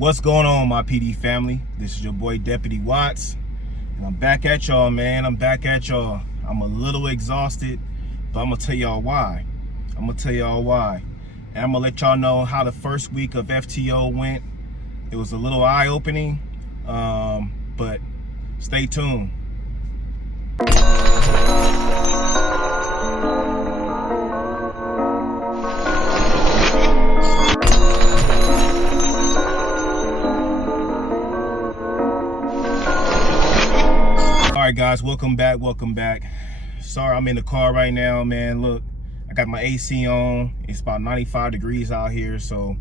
What's going on, my PD family? This is your boy Deputy Watts, and I'm back at y'all, man. I'm back at y'all. I'm a little exhausted, but I'm gonna tell y'all why. And I'm gonna let y'all know how the first week of FTO went. It was a little eye-opening, but stay tuned. All right, guys, welcome back. Sorry, I'm in the car right now, man. Look, I got my AC on. It's about 95 degrees out here, so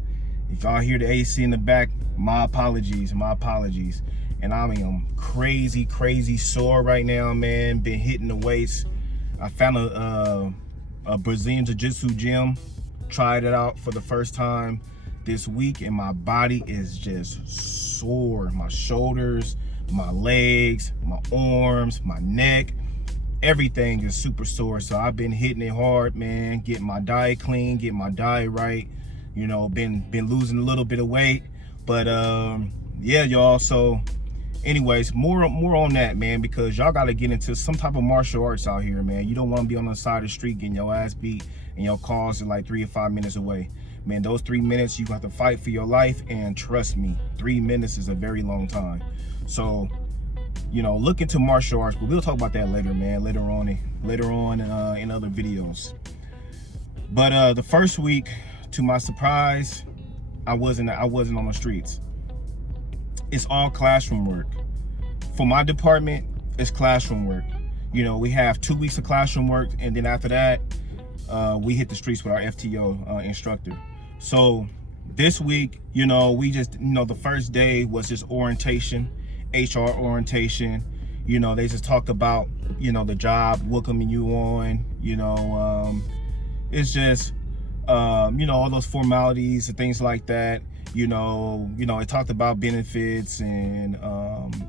if y'all hear the AC in the back, my apologies. And I am crazy sore right now, man. Been hitting the weights. I found a Brazilian Jiu-Jitsu gym. Tried it out for the first time this week, and my body is just sore. My shoulders, my legs, my arms, my neck, everything is super sore. So I've been hitting it hard, man, getting my diet clean, getting my diet right. You know, been losing a little bit of weight, but yeah, y'all. So anyways, more on that, man, because y'all got to get into some type of martial arts out here, man. You don't want to be on the side of the street getting your ass beat and your calls are like 3 or 5 minutes away. Man, those 3 minutes, you have to fight for your life, and trust me, 3 minutes is a very long time. So, you know, look into martial arts, but we'll talk about that later, man, later on in other videos. But the first week, to my surprise, I wasn't on the streets. It's all classroom work. For my department, it's classroom work. You know, we have 2 weeks of classroom work, and then after that, we hit the streets with our FTO instructor. So this week, you know, we just, you know, the first day was just orientation, HR orientation. You know, they just talked about, you know, the job, welcoming you on, you know, it's just, you know, all those formalities and things like that. You know, it talked about benefits and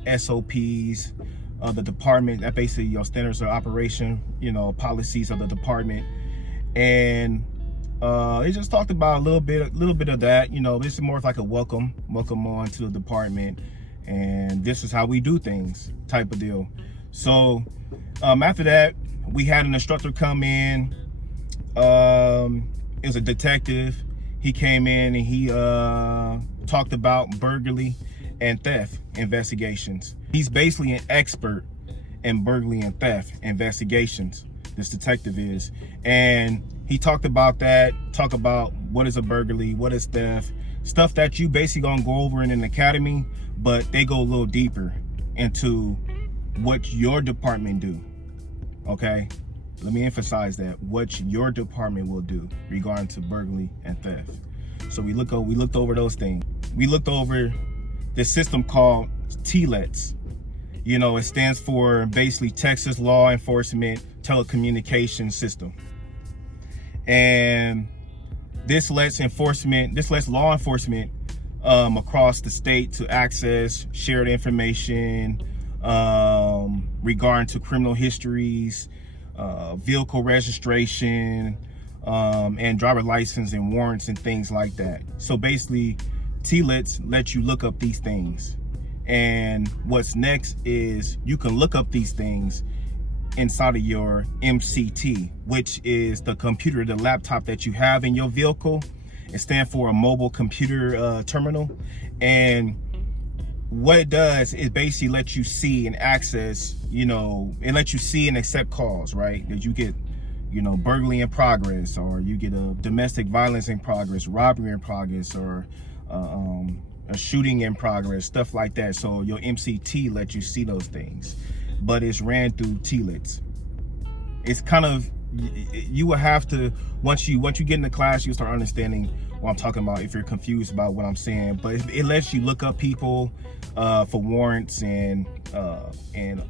SOPs of the department. That basically your standards of operation, you know, policies of the department. And it just talked about a little bit of that. You know, this is more of like a welcome on to the department, and this is how we do things type of deal. So after that, we had an instructor come in. It was a detective. He came in and he talked about burglary and theft investigations. He's basically an expert in burglary and theft investigations, this detective is. And he talked about that, talk about what is a burglary, what is theft, stuff that you basically gonna go over in an academy, but they go a little deeper into what your department do, okay? Let me emphasize that, what your department will do regarding to burglary and theft. So we looked over those things. We looked over this system called TLETS. You know, it stands for basically Texas Law Enforcement Telecommunications System. And this lets law enforcement across the state to access shared information regarding to criminal histories, vehicle registration, and driver license and warrants and things like that. So basically, TLETS lets you look up these things. And what's next is you can look up these things inside of your MCT, which is the computer, the laptop that you have in your vehicle. It stands for a mobile computer terminal. And what it does is basically let you see and access, you know, it lets you see and accept calls, right? That you get, you know, burglary in progress, or you get a domestic violence in progress, robbery in progress, or a shooting in progress, stuff like that. So your MCT lets you see those things, but it's ran through TLETS. It's kind of, you will have to, once you get in the class, you start understanding what I'm talking about if you're confused about what I'm saying. But it lets you look up people for warrants and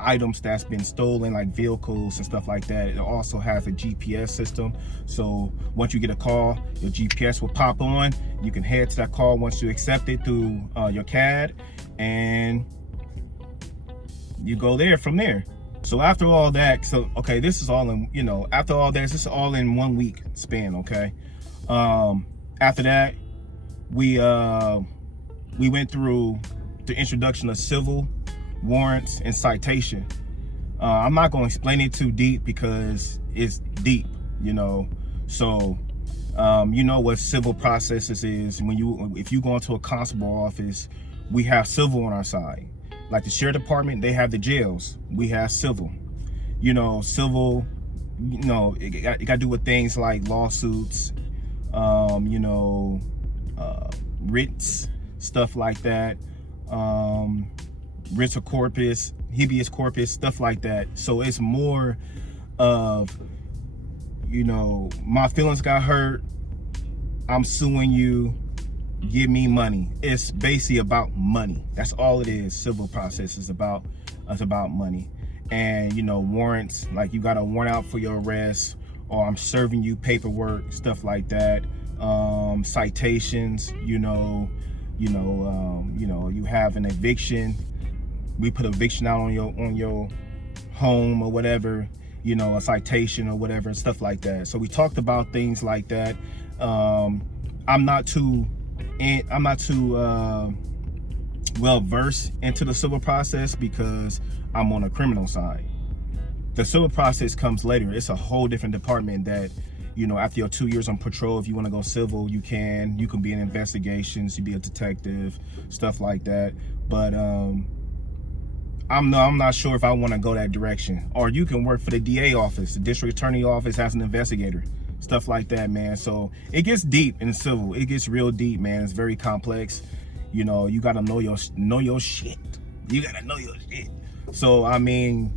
items that's been stolen, like vehicles and stuff like that. It also has a GPS system. So once you get a call, your GPS will pop on. You can head to that call once you accept it through your CAD, and you go there from there. So after all that, so okay, this is all in, you know, after all this is all in 1 week span, okay? After that, we we went through the introduction of civil, warrants, and citation. I'm not going to explain it too deep because it's deep, you know. So, you know what civil processes is. If you go into a constable office, we have civil on our side. Like the sheriff department, they have the jails. We have civil. You know, civil, you know, it got to do with things like lawsuits, you know, writs, stuff like that, writs of corpus, habeas corpus, stuff like that. So it's more of, you know, my feelings got hurt, I'm suing you, give me money. It's basically about money. That's all it is. Civil process is about money. And, you know, warrants, like you got a warrant out for your arrest, or I'm serving you paperwork, stuff like that. Citations, you have an eviction. We put eviction out on your home or whatever, you know, a citation or whatever, stuff like that. So we talked about things like that. I'm not too well versed into the civil process because I'm on the criminal side. The civil process comes later. It's a whole different department that, you know, after your 2 years on patrol, if you want to go civil, you can be in investigations, you be a detective, stuff like that. But I'm not sure if I want to go that direction. Or you can work for the DA office, the district attorney office, as an investigator, stuff like that, man. So it gets deep in civil. It gets real deep, man. It's very complex. You know, you gotta know your shit. You gotta know your shit. So I mean,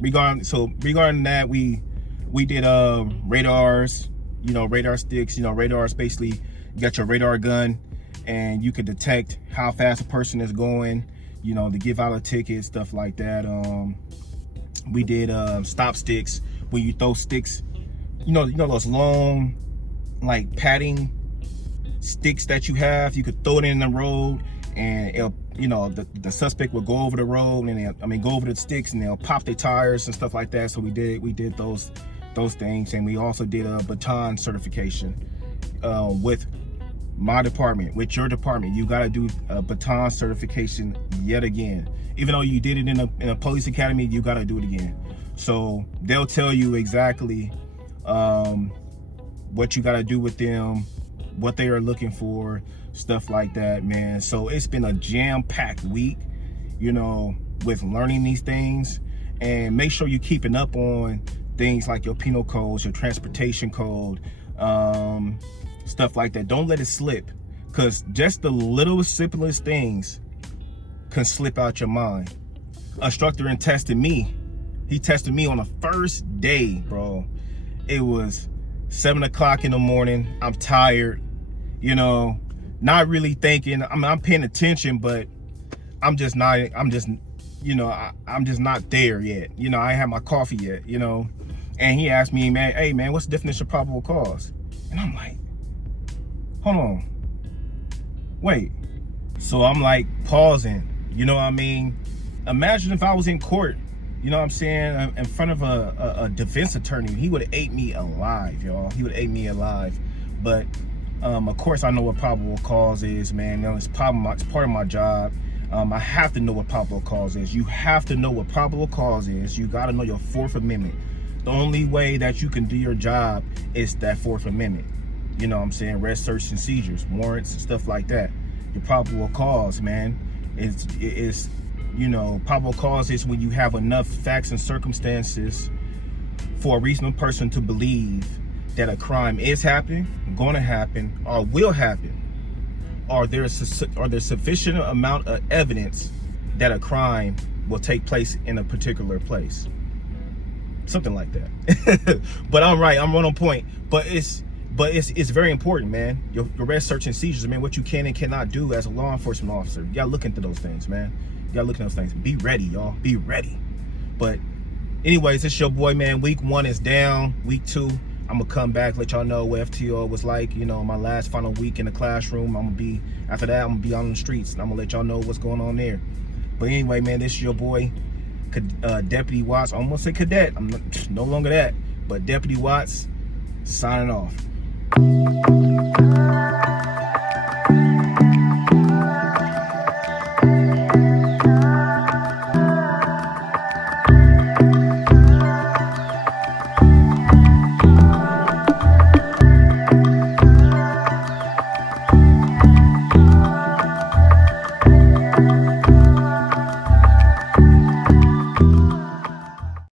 regarding that, we did radars, you know, radar sticks. You know, radars basically, you got your radar gun and you can detect how fast a person is going, you know, to give out a ticket, stuff like that. We did stop sticks, when you throw sticks, you know those long, like, padding sticks that you have. You could throw it in the road and it'll, you know, the suspect will go over the road and go over the sticks and they'll pop their tires and stuff like that. So we did those things. And we also did a Baton certification with my department, with your department. You got to do a Baton certification yet again. Even though you did it in a police academy, you got to do it again. So they'll tell you exactly what you got to do with them, what they are looking for, stuff like that, man. So it's been a jam-packed week, you know, with learning these things. And make sure you're keeping up on things like your penal codes, your transportation code, stuff like that. Don't let it slip, because just the littlest, simplest things can slip out your mind. A instructor tested me. He tested me on the first day, bro. It was 7 o'clock in the morning. I'm tired, you know, not really thinking. I mean, I'm paying attention, but I'm just not there yet. You know, I ain't had my coffee yet, you know. And he asked me, man, hey, man, what's the definition of probable cause? And I'm like, hold on, wait. So I'm like pausing, you know what I mean? Imagine if I was in court, you know what I'm saying, in front of a defense attorney. He would have ate me alive, y'all. He would have ate me alive. But of course, I know what probable cause is, man. You know, it's part of my job. I have to know what probable cause is. You have to know what probable cause is. You got to know your Fourth Amendment. The only way that you can do your job is that Fourth Amendment. You know what I'm saying? Arrest, search, and seizures, warrants, and stuff like that. Your probable cause, man, is you know, probable cause is when you have enough facts and circumstances for a reasonable person to believe that a crime is happening, going to happen, or will happen, or there's sufficient amount of evidence that a crime will take place in a particular place. Something like that. But I'm right on point. But it's very important, man. Your arrest, search, and seizures, man, what you can and cannot do as a law enforcement officer. You gotta look into those things, man. You gotta look at those things. Be ready, y'all. Be ready. But anyways, it's your boy, man. Week 1 is down. Week 2, I'm gonna come back, let y'all know what FTO was like. You know, my last final week in the classroom. After that, I'm gonna be on the streets, and I'm gonna let y'all know what's going on there. But anyway, man, this is your boy, Deputy Watts. I almost said cadet. I'm no longer that. But Deputy Watts, signing off.